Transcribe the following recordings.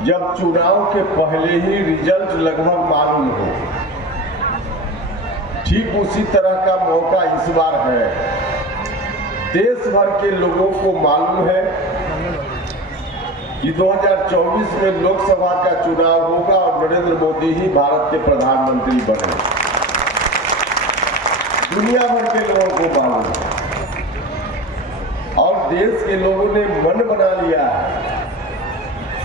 जब चुनाव के पहले ही रिजल्ट लगभग मालूम हो, ठीक उसी तरह का मौका इस बार है। देश भर के लोगों को मालूम है कि 2024 में लोकसभा का चुनाव होगा और नरेंद्र मोदी ही भारत के प्रधानमंत्री बने। दुनिया भर के लोगों को मालूम है और देश के लोगों ने मन बना लिया है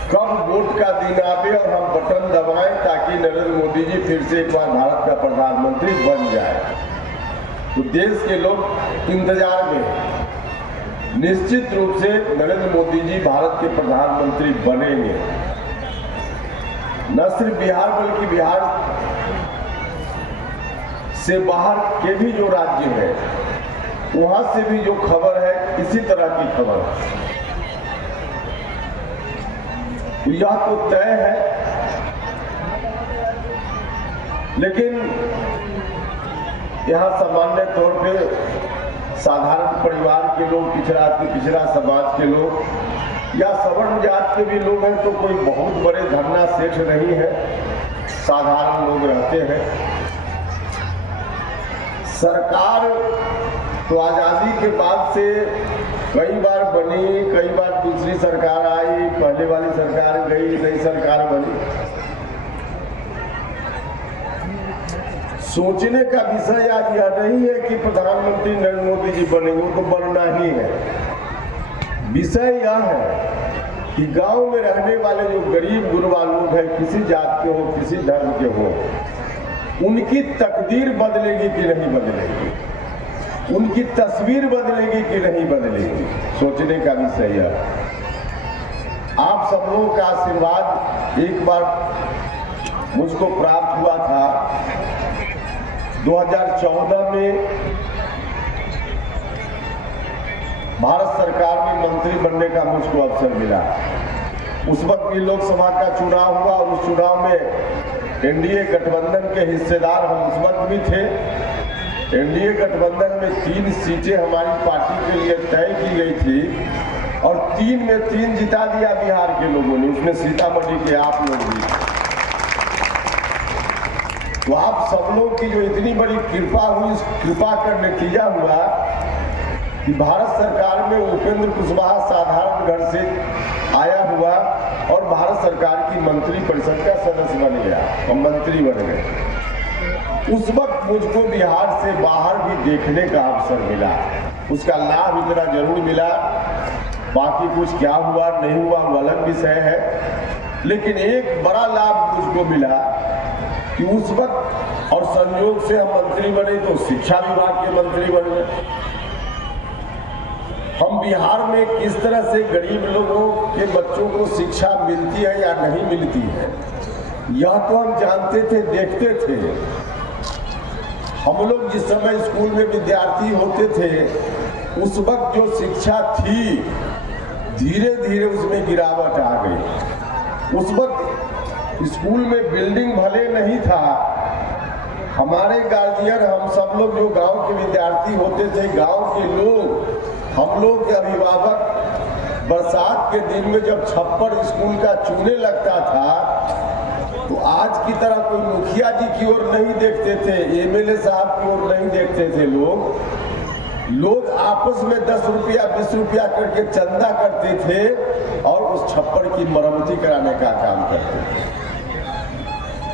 कब वोट का दिन आवे और हम बटन दबाएं ताकि नरेंद्र मोदी जी फिर से एक बार भारत का प्रधानमंत्री बन जाए। तो देश के लोग इंतजार में हैं। निश्चित रूप से नरेंद्र मोदी जी भारत के प्रधानमंत्री बनेंगे। न सिर्फ बिहार बल्कि बिहार से बाहर के भी जो राज्य है वहां से भी जो खबर है इसी तरह की खबर है। यह तो तय है, लेकिन यहां सामान्य तौर पे साधारण परिवार के लोग, पिछड़ा समाज के लोग या सवर्ण जात के भी लोग हैं, तो कोई बहुत बड़े धरना सेठ नहीं है, साधारण लोग रहते हैं। सरकार तो आजादी के बाद से कई बार बनी, कई बार दूसरी सरकार आई, पहले वाली सरकार गई, नई सरकार बनी। सोचने का विषय आज यह नहीं है कि प्रधानमंत्री नरेंद्र मोदी जी बनेंगे, वो तो बनना ही है। विषय यह है कि गांव में रहने वाले जो गरीब गुरबा लोग हैं, किसी जात के हो, किसी धर्म के हो, उनकी तकदीर बदलेगी कि नहीं बदलेगी, उनकी तस्वीर बदलेगी कि नहीं बदलेगी, सोचने का विषय है। आप सब लोगों का आशीर्वाद एक बार मुझको प्राप्त हुआ था 2014 में भारत सरकार में मंत्री बनने का मुझको अवसर मिला। उस वक्त भी लोकसभा का चुनाव हुआ और उस चुनाव में एनडीए गठबंधन के हिस्सेदार हम उस वक्त भी थे। एनडीए गठबंधन में 3 सीटें हमारी पार्टी के लिए तय की गई थी और 3 में 3 जिता दिया बिहार के लोगों ने, उसमें सीतामढ़ी के आप लोग भी। तो आप सब लोग की जो इतनी बड़ी कृपा हुई, इस कृपा का नतीजा हुआ कि भारत सरकार में उपेंद्र कुशवाहा साधारण घर से आया हुआ और भारत सरकार की मंत्री परिषद का सदस्य बन गया, हम मंत्री बन गए। उस वक्त मुझको बिहार से बाहर भी देखने का अवसर मिला, उसका लाभ इतना जरूर मिला। बाकी कुछ क्या हुआ नहीं हुआ वो अलग विषय है, लेकिन एक बड़ा लाभ मुझको मिला कि उस वक्त और संयोग से हम मंत्री बने तो शिक्षा विभाग के मंत्री बन गए। हम बिहार में किस तरह से गरीब लोगों के बच्चों को शिक्षा मिलती है या नहीं मिलती है, यह तो हम जानते थे, देखते थे। हम लोग जिस समय स्कूल में विद्यार्थी होते थे उस वक्त जो शिक्षा थी धीरे धीरे उसमें गिरावट आ गई। उस वक्त स्कूल में बिल्डिंग भले नहीं था, हमारे गार्जियन, हम सब लोग जो गांव के विद्यार्थी होते थे, गांव के लोग, हम लोग के अभिभावक बरसात के दिन में जब छप्पर स्कूल का चूने लगता था तो आज की तरह कोई मुखिया जी की ओर नहीं देखते थे, एमएलए साहब की ओर नहीं देखते थे। लोग आपस में 10 रुपया 20 रुपया करके चंदा करते थे और उस छप्पर की मरम्मती कराने का काम करते थे।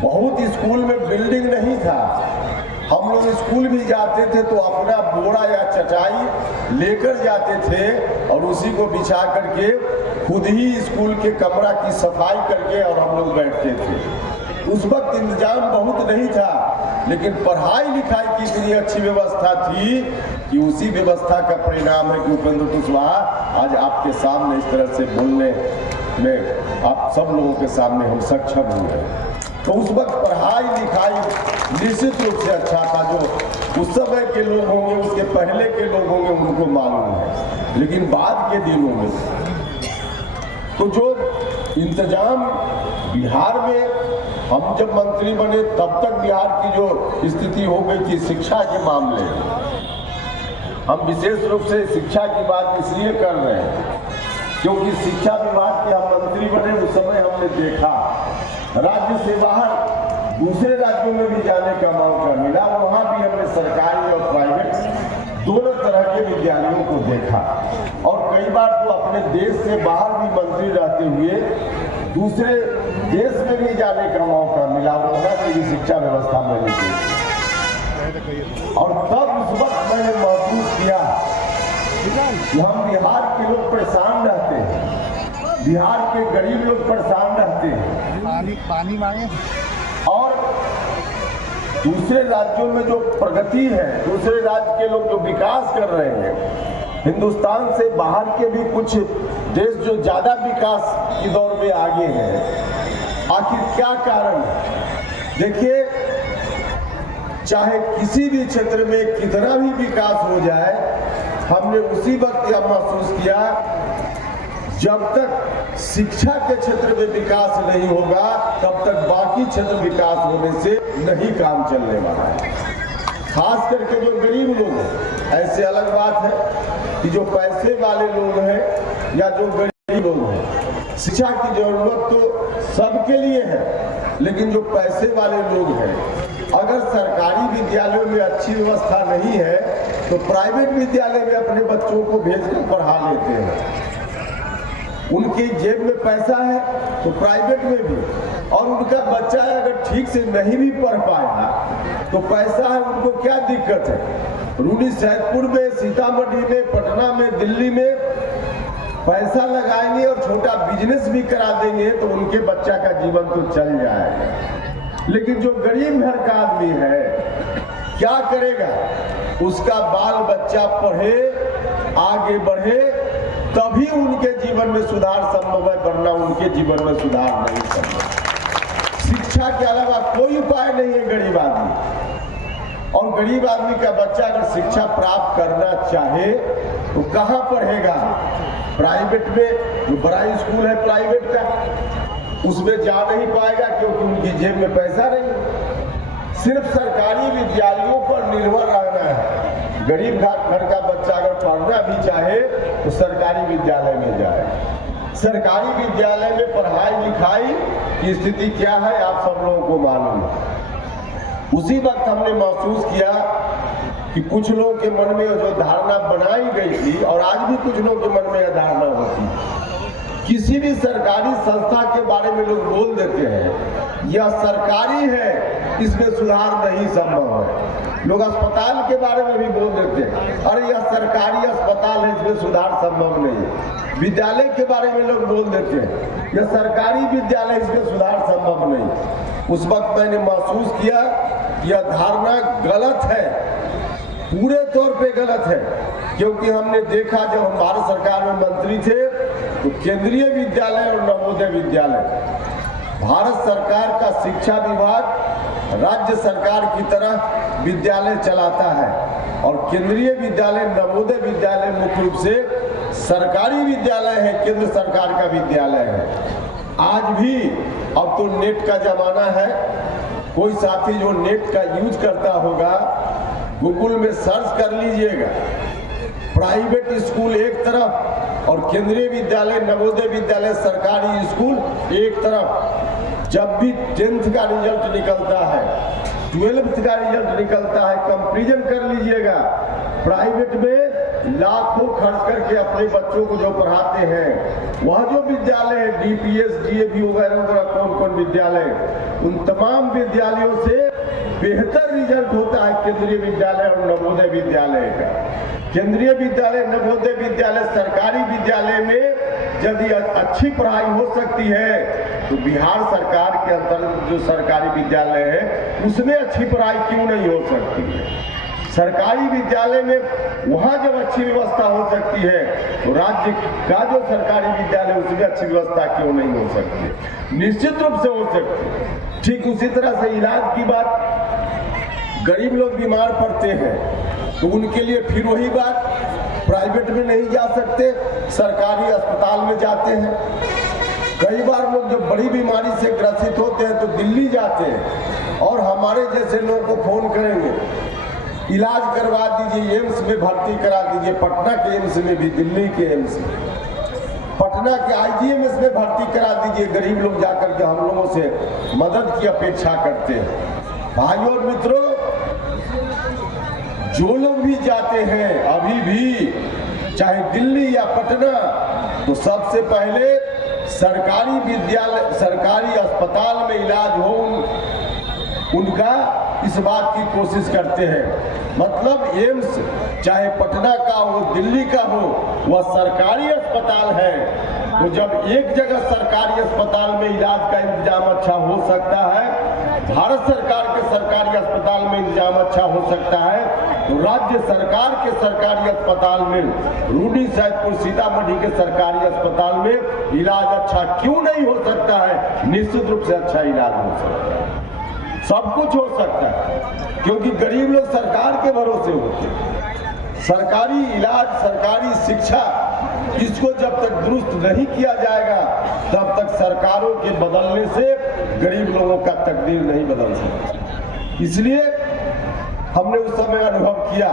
बहुत स्कूल में बिल्डिंग नहीं था, हम लोग स्कूल भी जाते थे तो अपना बोरा या चटाई लेकर जाते थे और उसी को बिछा करके खुद ही स्कूल के कमरा की सफाई करके और हम लोग बैठते थे। उस वक्त इंतजाम बहुत नहीं था, लेकिन पढ़ाई लिखाई की इतनी अच्छी व्यवस्था थी कि उसी व्यवस्था का परिणाम है कि उपेंद्र कुशवाहा आज आपके सामने इस तरह से बोलने में आप सब लोगों के सामने हम सक्षम हुए। तो उस वक्त पढ़ाई लिखाई निश्चित रूप से अच्छा था। जो उस समय के लोग होंगे, उसके पहले के लोग होंगे, उनको मालूम है, लेकिन बाद के दिनों में तो जो इंतजाम बिहार में हम जब मंत्री बने तब तक बिहार की जो स्थिति हो गई थी शिक्षा के मामले में, हम विशेष रूप से शिक्षा की बात इसलिए कर रहे हैं क्योंकि शिक्षा विभाग के हम मंत्री बने उस समय हमने देखा राज्य से बाहर दूसरे राज्यों में भी जाने का मौका मिला, वहां भी हमने सरकारी और प्राइवेट दोनों तरह के विद्यालयों को देखा। और कई बार तो अपने देश से बाहर भी मंत्री रहते हुए दूसरे देश में भी जाने का मौका मिला, वहां की भी शिक्षा व्यवस्था मैंने देखी। और तब उस वक्त मैंने महसूस किया कि हम बिहार के लोग परेशान रहते हैं, बिहार के गरीब लोग परेशान रहते हैं, पानी मांगे। और दूसरे राज्यों में जो प्रगति है, दूसरे राज्य के लोग जो विकास कर रहे हैं, हिंदुस्तान से बाहर के भी कुछ देश जो ज्यादा विकास की दौर में आगे हैं, आखिर क्या कारण है? देखिए, चाहे किसी भी क्षेत्र में कितना भी विकास हो जाए, हमने उसी वक्त यह महसूस किया जब तक शिक्षा के क्षेत्र में विकास नहीं होगा तब तक बाकी क्षेत्र विकास होने से नहीं काम चलने वाला है। खास करके जो गरीब लोग हैं, ऐसे अलग बात है कि जो पैसे वाले लोग हैं या जो गरीब लोग हैं, शिक्षा की जरूरत तो सबके लिए है, लेकिन जो पैसे वाले लोग हैं, अगर सरकारी विद्यालयों में अच्छी व्यवस्था नहीं है तो प्राइवेट विद्यालय में अपने बच्चों को भेजकर पढ़ा लेते हैं। उनकी जेब में पैसा है तो प्राइवेट में भी, और उनका बच्चा अगर ठीक से नहीं भी पढ़ पाएगा तो पैसा है, उनको क्या दिक्कत है? रूनी सैदपुर में, सीतामढ़ी में, पटना में, दिल्ली में पैसा लगाएंगे और छोटा बिजनेस भी करा देंगे तो उनके बच्चा का जीवन तो चल जाएगा। लेकिन जो गरीब घर का आदमी है क्या करेगा? उसका बाल बच्चा पढ़े, आगे बढ़े, तभी उनके जीवन में सुधार संभव है, वरना उनके जीवन में सुधार नहीं संभव। शिक्षा के अलावा कोई उपाय नहीं है गरीब आदमी। और गरीब आदमी का बच्चा अगर शिक्षा प्राप्त करना चाहे तो कहाँ पढ़ेगा? प्राइवेट में, जो बड़ा स्कूल है प्राइवेट का, उसमें जा नहीं पाएगा क्योंकि उनकी जेब में पैसा नहीं। सिर्फ सरकारी विद्यालयों पर निर्भर रहना है। गरीब घर का बच्चा अगर पढ़ना भी चाहे तो सरकारी विद्यालय में जाए। सरकारी विद्यालय में पढ़ाई लिखाई की स्थिति क्या है आप सब लोगों को मालूम है। उसी वक्त हमने महसूस किया कि कुछ लोगों के मन में जो धारणा बनाई गई थी, और आज भी कुछ लोगों के मन में यह धारणा होती है, किसी भी सरकारी संस्था के बारे में लोग बोल देते हैं यह सरकारी है, इसमें सुधार नहीं संभव है। लोग अस्पताल के बारे में भी बोल देते हैं, अरे यह सरकारी अस्पताल है, इसमें सुधार संभव नहीं है। विद्यालय के बारे में लोग बोल देते हैं यह सरकारी विद्यालय, इसमें सुधार संभव नहीं। उस वक्त मैंने महसूस किया यह धारणा गलत है, पूरे तौर पे गलत है। क्योंकि हमने देखा जब हम भारत सरकार में मंत्री थे तो केंद्रीय विद्यालय और नवोदय विद्यालय, भारत सरकार का शिक्षा विभाग राज्य सरकार की तरह विद्यालय चलाता है, और केंद्रीय विद्यालय, नवोदय विद्यालय मुख्य रूप से सरकारी विद्यालय है, केंद्र सरकार का विद्यालय है। आज भी, अब तो नेट का जमाना है, कोई साथी जो नेट का यूज करता होगा गूगल में सर्च कर लीजिएगा, प्राइवेट स्कूल एक तरफ और केंद्रीय विद्यालय, नवोदय विद्यालय, सरकारी स्कूल एक तरफ। जब भी 10th का रिजल्ट निकलता है, 12th का रिजल्ट निकलता है, कंपैरिजन कर लीजिएगा। प्राइवेट में लाखों खर्च करके अपने बच्चों को जो पढ़ाते हैं, वह जो विद्यालय है DPS, DAV वगैरह वगैरह कौन कौन विद्यालय, उन तमाम विद्यालयों से बेहतर रिजल्ट होता है केंद्रीय विद्यालय और नवोदय विद्यालय का। केंद्रीय विद्यालय, नवोदय विद्यालय, सरकारी विद्यालय में यदि अच्छी पढ़ाई हो सकती है तो बिहार सरकार के अंतर्गत जो सरकारी विद्यालय है उसमें अच्छी पढ़ाई क्यों नहीं हो सकती है? सरकारी विद्यालय में वहाँ जब अच्छी व्यवस्था हो सकती है तो राज्य का जो सरकारी विद्यालय उसमें अच्छी व्यवस्था क्यों नहीं हो सकती? निश्चित रूप से हो सकती है। ठीक उसी तरह से इलाज की बात, गरीब लोग बीमार पड़ते हैं तो उनके लिए फिर वही बात, प्राइवेट में नहीं जा सकते, सरकारी अस्पताल में जाते हैं। कई बार लोग जब बड़ी बीमारी से ग्रसित होते हैं तो दिल्ली जाते हैं, और हमारे जैसे लोगों को फोन करेंगे इलाज करवा दीजिए, एम्स में भर्ती करा दीजिए, पटना के एम्स में भी, दिल्ली के एम्स में। पटना के IGMS में भर्ती करा दीजिए, गरीब लोग जाकर के हम लोगों से मदद की अपेक्षा करते हैं। भाइयों और मित्रों, जो लोग भी जाते हैं अभी भी, चाहे दिल्ली या पटना, तो सबसे पहले सरकारी विद्यालय, सरकारी अस्पताल में इलाज हो उनका इस बात की कोशिश करते हैं। मतलब एम्स चाहे पटना का हो, दिल्ली का हो, वह सरकारी अस्पताल है। तो जब एक जगह सरकारी अस्पताल में इलाज का इंतजाम अच्छा हो सकता है, भारत सरकार के सरकारी अस्पताल में इंतजाम अच्छा हो सकता है, तो राज्य सरकार के सरकारी अस्पताल में, रूडी सैदपुर सीतामढ़ी के सरकारी अस्पताल में इलाज अच्छा क्यों नहीं हो सकता है? निश्चित रूप से अच्छा इलाज हो सकता है, सब कुछ हो सकता है, क्योंकि गरीब लोग सरकार के भरोसे होते हैं। सरकारी इलाज, सरकारी शिक्षा, इसको जब तक दुरुस्त नहीं किया जाएगा तब तक सरकारों के बदलने से गरीब लोगों का तकदीर नहीं बदल सकता। इसलिए हमने उस समय अनुभव किया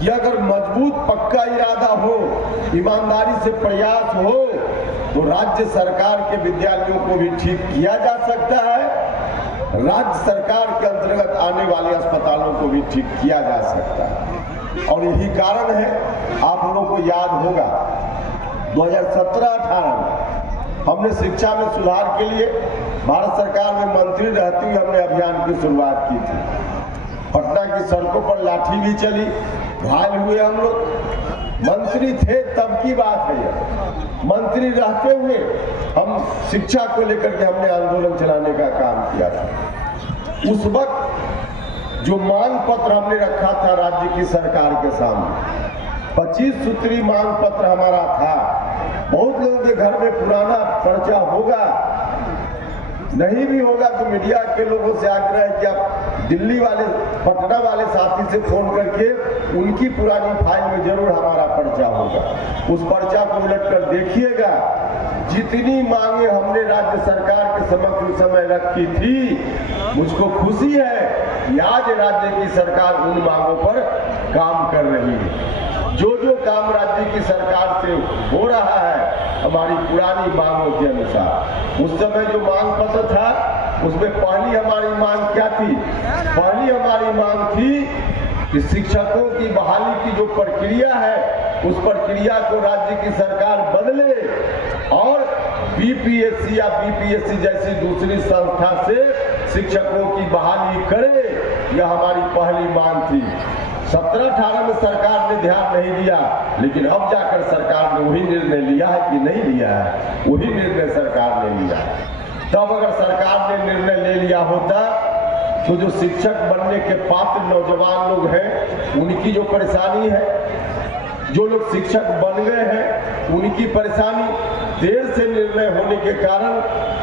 कि अगर मजबूत पक्का इरादा हो, ईमानदारी से प्रयास हो, तो राज्य सरकार के विद्यालयों को भी ठीक किया जा सकता है, राज्य सरकार के अंतर्गत आने वाले अस्पतालों को भी ठीक किया जा सकता है। और यही कारण है, आप लोगों को याद होगा 2017-18 में हमने शिक्षा में सुधार के लिए भारत सरकार में मंत्री रहते हुए हमने अभियान की शुरुआत की थी। पटना की सड़कों पर लाठी भी चली, घायल हुए हम लोग। मंत्री थे तब की बात है, मंत्री रहते हुए हम शिक्षा को लेकर के हमने आंदोलन चलाने का काम किया था। उस वक्त जो मांग पत्र हमने रखा था राज्य की सरकार के सामने, 25 सूत्री मांग पत्र हमारा था। बहुत लोगों के घर में पुराना पर्चा होगा, नहीं भी होगा तो मीडिया के लोगों से आग्रह है कि आप दिल्ली वाले, पटना वाले साथी से फोन करके उनकी पुरानी फाइल में जरूर हमारा पर्चा होगा, उस पर्चा को उलट कर देखिएगा। जितनी मांगे हमने राज्य सरकार के समक्ष उस समय रखी थी, मुझको खुशी है कि आज राज्य की सरकार उन मांगों पर काम कर रही है। जो जो काम राज्य की सरकार से हो रहा है हमारी पुरानी मांगों के अनुसार। उस समय जो मांग पत्र था उसमें पहली हमारी मांग क्या थी? पहली हमारी मांग थी कि शिक्षकों की बहाली की जो प्रक्रिया है उस प्रक्रिया को राज्य की सरकार बदले और बीपीएससी या बीपीएससी जैसी दूसरी संस्था से शिक्षकों की बहाली करे। यह हमारी पहली मांग थी। 17-18 में सरकार ने ध्यान नहीं दिया, लेकिन अब जाकर सरकार ने वही निर्णय लिया है कि नहीं लिया है, वही निर्णय सरकार ने लिया है। तब अगर सरकार ने निर्णय ले लिया होता तो जो शिक्षक बनने के पात्र नौजवान लोग हैं उनकी जो परेशानी है, जो लोग शिक्षक बन गए हैं उनकी परेशानी, देर से निर्णय होने के कारण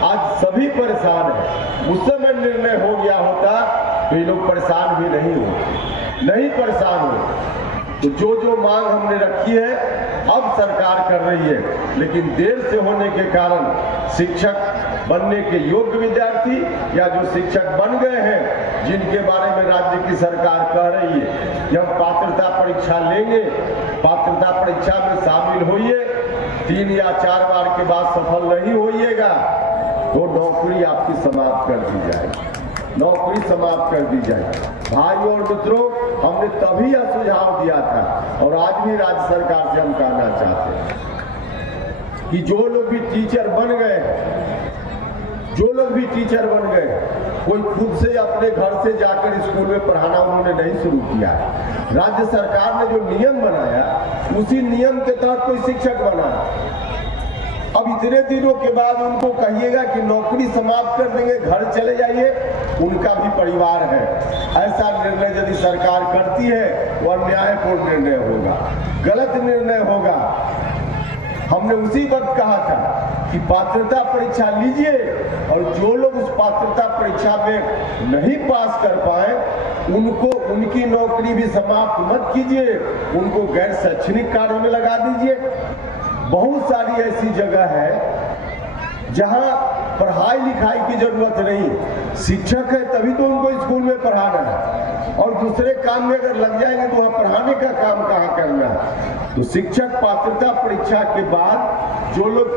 आज सभी परेशान हैं। उस समय निर्णय हो गया होता तो ये लोग परेशान भी नहीं होते, नहीं परेशान हो। तो जो मांग हमने रखी है अब सरकार कर रही है, लेकिन देर से होने के कारण शिक्षक बनने के योग्य विद्यार्थी या जो शिक्षक बन गए हैं, जिनके बारे में राज्य की सरकार कह रही है कि हम पात्रता परीक्षा लेंगे, पात्रता परीक्षा में शामिल होइए, 3 या 4 बार के बाद सफल नहीं होइएगा तो नौकरी आपकी समाप्त कर दी जाएगी, नौकरी समाप्त कर दी जाएगी। भाइयों और मित्रों, हमने तभी यह सुझाव दिया था और आज भी राज्य सरकार से हम कहना चाहते हैं कि जो लोग भी टीचर बन गए, जो लोग भी टीचर बन गए, कोई खुद से अपने घर से जाकर स्कूल में पढ़ाना उन्होंने नहीं शुरू किया। राज्य सरकार ने जो नियम बनाया उसी नियम के तहत कोई शिक्षक बना। अब इतने दिनों के बाद उनको कहिएगा कि नौकरी समाप्त कर देंगे, घर चले जाइए, उनका भी परिवार है। ऐसा निर्णय यदि सरकार करती है वो अन्यायपूर्ण निर्णय होगा, गलत निर्णय होगा। हमने उसी वक्त कहा था कि पात्रता परीक्षा लीजिए और जो लोग उस पात्रता परीक्षा में नहीं पास कर पाए उनको, उनकी नौकरी भी समाप्त मत कीजिए, उनको गैर शैक्षणिक कार्य में लगा दीजिए। बहुत सारी ऐसी जगह है जहां पढ़ाई लिखाई की जरूरत नहीं, शिक्षक है तभी तो उनको स्कूल में पढ़ाना है, और दूसरे काम में अगर लग जाएंगे तो वहां पढ़ाने का काम कहां करना है। तो शिक्षक पात्रता परीक्षा के बाद जो लोग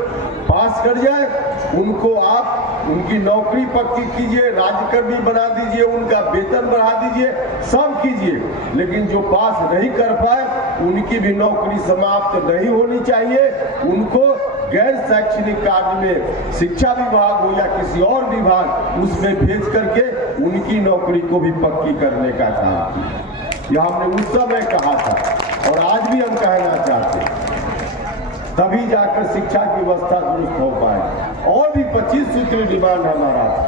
पास कर जाए उनको आप उनकी नौकरी पक्की कीजिए, राज्यकर्मी बना दीजिए, उनका वेतन बढ़ा दीजिए, सब कीजिए, लेकिन जो पास नहीं कर पाए उनकी भी नौकरी समाप्त नहीं होनी चाहिए। उनको गैर शैक्षणिक कार्य में शिक्षा विभाग हो या किसी और विभाग उसमें भेज करके उनकी नौकरी को भी पक्की करने का काम किया। यह हमने उस समय कहा था और आज भी हम कहना चाहते हैं, तभी जाकर शिक्षा की व्यवस्था दुरुस्त हो पाए। और भी 25 सूत्री डिमांड हमारा था,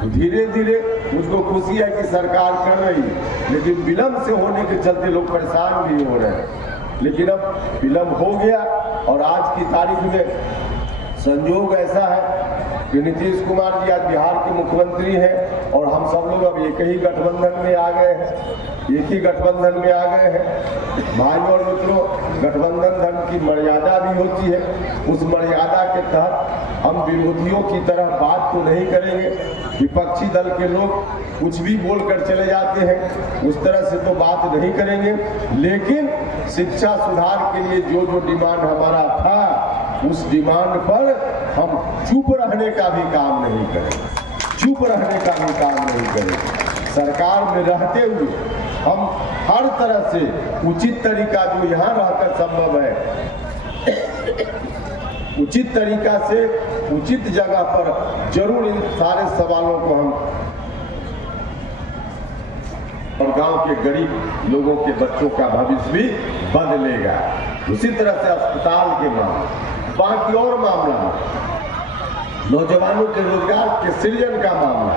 तो धीरे धीरे मुझको खुशी है कि सरकार कर रही है, लेकिन विलंब से होने के चलते लोग परेशान भी हो रहे हैं। लेकिन अब विलंब हो गया और आज की तारीख में संयोग ऐसा है कि नीतीश कुमार जी आज बिहार के मुख्यमंत्री हैं और हम सब लोग अब एक ही गठबंधन में आ गए हैं, एक ही गठबंधन में आ गए हैं। भाई और मित्रों, गठबंधन धर्म की मर्यादा भी होती है, उस मर्यादा के तहत हम विरोधियों की तरह बात तो नहीं करेंगे। विपक्षी दल के लोग कुछ भी बोलकर चले जाते हैं, उस तरह से तो बात नहीं करेंगे, लेकिन शिक्षा सुधार के लिए जो जो डिमांड हमारा था उस डिमांड पर हम चुप रहने का भी काम नहीं करेंगे, चुप रहने का भी काम नहीं करेंगे। सरकार में रहते हुए हम हर तरह से उचित तरीका जो यहाँ रहकर संभव है, उचित तरीका से उचित जगह पर जरूर इन सारे सवालों को हम और गांव के गरीब लोगों के बच्चों का भविष्य भी बदलेगा। उसी तरह से अस्पताल के मामले, बाकी और मामला, नौजवानों के रोजगार के सृजन का मामला,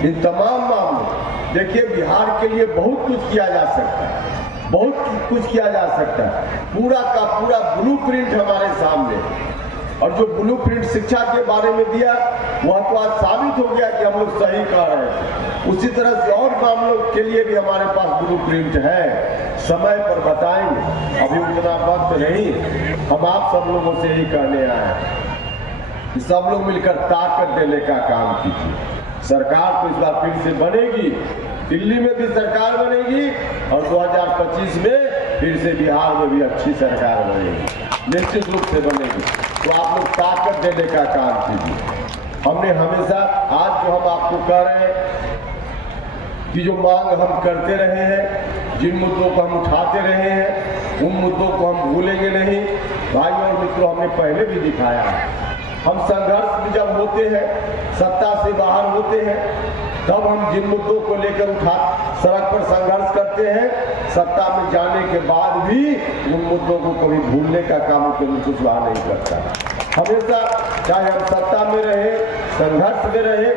इन तमाम मामलों, देखिए बिहार के लिए बहुत कुछ किया जा सकता है, बहुत कुछ किया जा सकता है। पूरा का पूरा ब्लूप्रिंट हमारे सामने, और जो ब्लूप्रिंट शिक्षा के बारे में दिया वह तो आज साबित हो गया कि हम लोग सही कह रहे हैं। उसी तरह से और मामलों के लिए भी हमारे पास ब्लूप्रिंट है, समय पर बताएंगे, अभी उतना वक्त नहीं। हम आप सब लोगों से यही कहने आए हैं कि सब लोग मिलकर ताकत देने का काम कीजिए। सरकार तो इस बार फिर से बनेगी, दिल्ली में भी सरकार बनेगी और 2025 में फिर से बिहार में भी अच्छी सरकार बनेगी, निश्चित रूप से बनेगी। तो आप लोग ताकत देने का काम कीजिए। हमने हमेशा, आज जो हम आपको कह रहे हैं कि जो मांग हम करते रहे हैं, जिन मुद्दों को हम उठाते रहे हैं, उन मुद्दों को हम भूलेंगे नहीं। भाई और मित्रों, हमने पहले भी दिखाया है, हम संघर्ष में जब होते हैं, सत्ता से बाहर होते हैं, तब हम जिन मुद्दों को लेकर सड़क पर संघर्ष करते हैं, सत्ता में जाने के बाद भी उन मुद्दों को कभी भूलने का काम कुछ नहीं करता। हमेशा चाहे हम सत्ता में रहे, संघर्ष में रहे,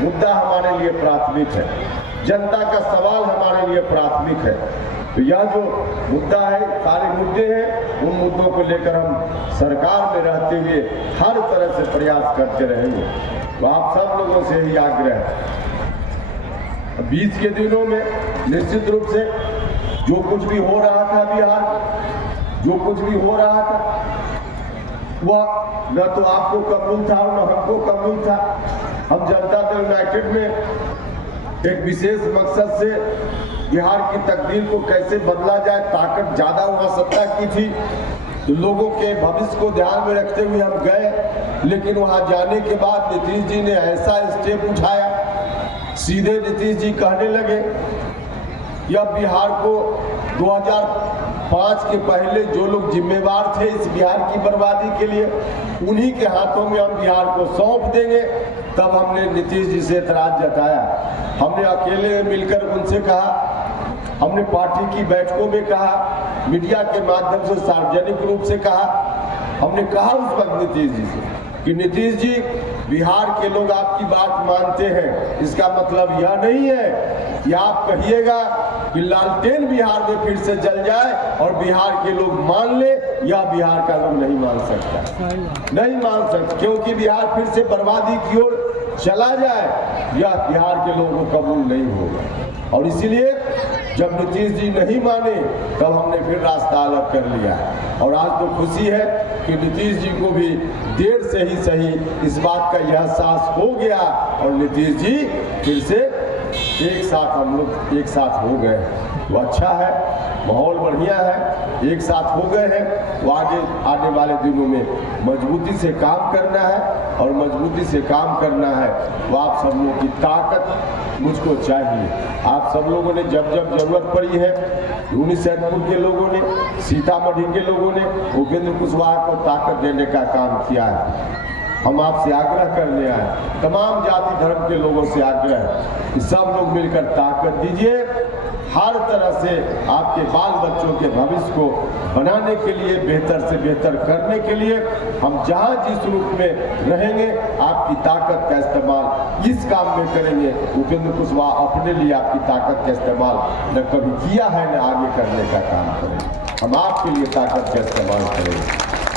मुद्दा हमारे लिए प्राथमिक है, जनता का सवाल हमारे लिए प्राथमिक है। तो यह जो मुद्दा है, सारे मुद्दे हैं, उन मुद्दों को लेकर हम सरकार में रहते हुए हर तरह से प्रयास करते रहेंगे। तो आप सब लोगों से भी आग्रह है, बीच के दिनों में निश्चित रूप से जो कुछ भी हो रहा था बिहार, जो कुछ भी हो रहा था वह न तो आपको कबूल था और न हमको कबूल था। हम जनता दल यूनाइटेड में एक विशेष मकसद से बिहार की तकदीर को कैसे बदला जाए, ताकत ज्यादा वहाँ सत्ता की थी, तो लोगों के भविष्य को ध्यान में रखते हुए हम गए। लेकिन वहाँ जाने के बाद नीतीश जी ने ऐसा स्टेप उठाया, सीधे नीतीश जी कहने लगे कि अब बिहार को 2005 के पहले जो लोग जिम्मेवार थे इस बिहार की बर्बादी के लिए, उन्हीं के हाथों में हम बिहार को सौंप देंगे। तब हमने नीतीश जी से एतराज जताया, हमने अकेले मिलकर उनसे कहा, हमने पार्टी की बैठकों में कहा, मीडिया के माध्यम से सार्वजनिक रूप से कहा, हमने कहा उस वक्त नीतीश जी से कि नीतीश जी, बिहार के लोग आपकी बात मानते हैं, इसका मतलब यह नहीं है कि आप कहिएगा कि लालटेन बिहार में फिर से जल जाए और बिहार के लोग मान ले, या बिहार का लोग नहीं मान सकता, नहीं मान सकता, क्योंकि बिहार फिर से बर्बादी की ओर चला जाए, यह बिहार के लोगों को कबूल नहीं होगा। और इसीलिए जब नीतीश जी नहीं माने तब हमने फिर रास्ता अलग कर लिया। और आज तो खुशी है कि नीतीश जी को भी देर से ही सही इस बात का यह एहसास हो गया और नीतीश जी फिर से एक साथ, हम लोग एक साथ हो गए। वो अच्छा है, माहौल बढ़िया है, एक साथ हो गए हैं। वो आगे आने वाले दिनों में मजबूती से काम करना है, और मजबूती से काम करना है वो आप सब लोगों की ताकत मुझको चाहिए। आप सब लोगों ने जब जब जरूरत पड़ी है, रूनीसैदपुर के लोगों ने, सीतामढ़ी के लोगों ने उपेंद्र कुशवाहा को ताकत देने का काम किया है। हम आपसे आग्रह करने आए, तमाम जाति धर्म के लोगों से आग्रह है कि सब लोग मिलकर ताकत दीजिए। हर तरह से आपके बाल बच्चों के भविष्य को बनाने के लिए, बेहतर से बेहतर करने के लिए हम जहाँ जिस रूप में रहेंगे आपकी ताकत का इस्तेमाल इस काम में करेंगे। उपेंद्र कुशवाहा अपने लिए आपकी ताकत का इस्तेमाल न कभी किया है न आगे करने का काम करेंगे। हम आपके लिए ताकत का इस्तेमाल करेंगे,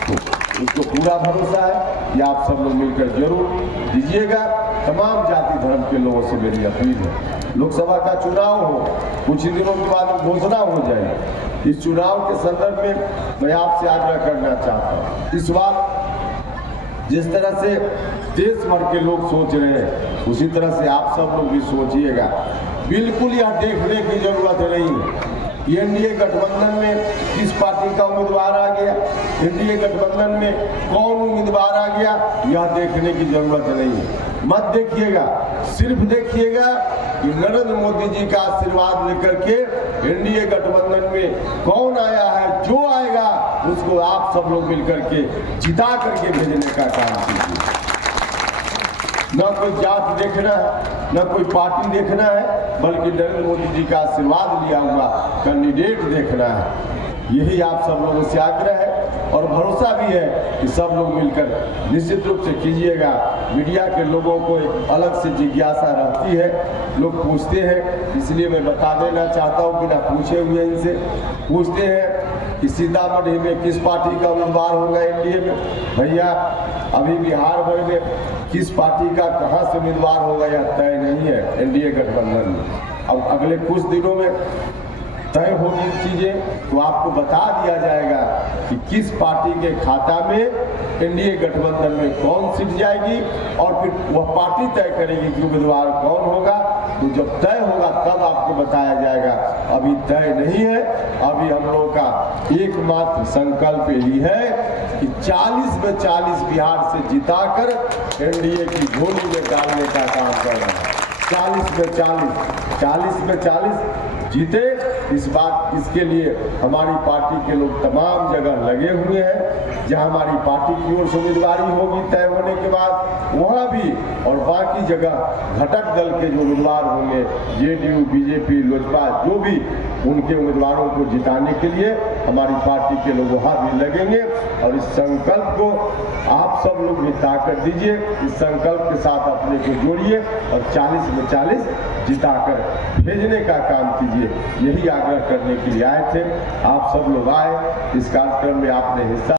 तो उसको पूरा भरोसा है कि आप सब लोग मिलकर जरूर दीजिएगा। तमाम जाति धर्म के लोगों से मेरी अपील है, लोकसभा का चुनाव हो, कुछ ही दिनों के बाद घोषणा हो जाएगी। इस चुनाव के संदर्भ में मैं आपसे आग्रह करना चाहता हूँ, इस बार जिस तरह से देश भर के लोग सोच रहे हैं उसी तरह से आप सब लोग भी सोचिएगा। बिल्कुल यह देखने की जरूरत नहीं है एनडीए गठबंधन में किस पार्टी का उम्मीदवार आ गया, एनडीए गठबंधन में कौन उम्मीदवार आ गया, यह देखने की जरूरत नहीं है। मत देखिएगा, सिर्फ देखिएगा कि नरेंद्र मोदी जी का आशीर्वाद लेकर के एनडीए गठबंधन में कौन आया है। जो आएगा उसको आप सब लोग मिलकर के जिता करके भेजने का काम कीजिए। न कोई जात देखना है, न कोई पार्टी देखना है, बल्कि नरेंद्र मोदी जी का आशीर्वाद लिया हुआ कैंडिडेट देखना है। यही आप सब लोगों से आग्रह है, और भरोसा भी है कि सब लोग मिलकर निश्चित रूप से कीजिएगा। मीडिया के लोगों को एक अलग से जिज्ञासा रहती है, लोग पूछते हैं, इसलिए मैं बता देना चाहता हूँ, बिना पूछे हुए इनसे पूछते हैं कि सीतामढ़ी में किस पार्टी का उम्मीदवार होगा एनडीए में। भैया अभी बिहार भर में किस पार्टी का कहाँ से उम्मीदवार होगा यह तय नहीं है एनडीए गठबंधन में। अब अगले कुछ दिनों में तय होगी चीजें, तो आपको बता दिया जाएगा कि किस पार्टी के खाता में एनडीए गठबंधन में कौन सीट जाएगी, और फिर वह पार्टी तय करेगी कि उम्मीदवार कौन होगा। तो जब तय होगा तब आपको बताया जाएगा, अभी तय नहीं है। अभी हम लोगों का एकमात्र संकल्प यही है कि 40 में 40 बिहार से जिताकर एनडीए की झोली में डालने का काम करना है। 40 में 40 जीते, इस बात इसके लिए हमारी पार्टी के लोग तमाम जगह लगे हुए हैं। जहां हमारी पार्टी की ओर से उम्मीदवारी होगी तय होने के बाद वहां भी, और बाकी जगह घटक दल के जो उम्मीदवार होंगे, जेडीयू, बीजेपी, लोजपा, जो भी उनके उम्मीदवारों को जिताने के लिए हमारी पार्टी के लोग वहां भी लगेंगे। और इस संकल्प को आप सब लोग भी ताकत दीजिए, इस संकल्प के साथ अपने को जोड़िए और 40 में 40 जिताकर भेजने का काम कीजिए। यही आग्रह करने के लिए आए थे। आप सब लोग आए, इस कार्यक्रम में आपने हिस्सा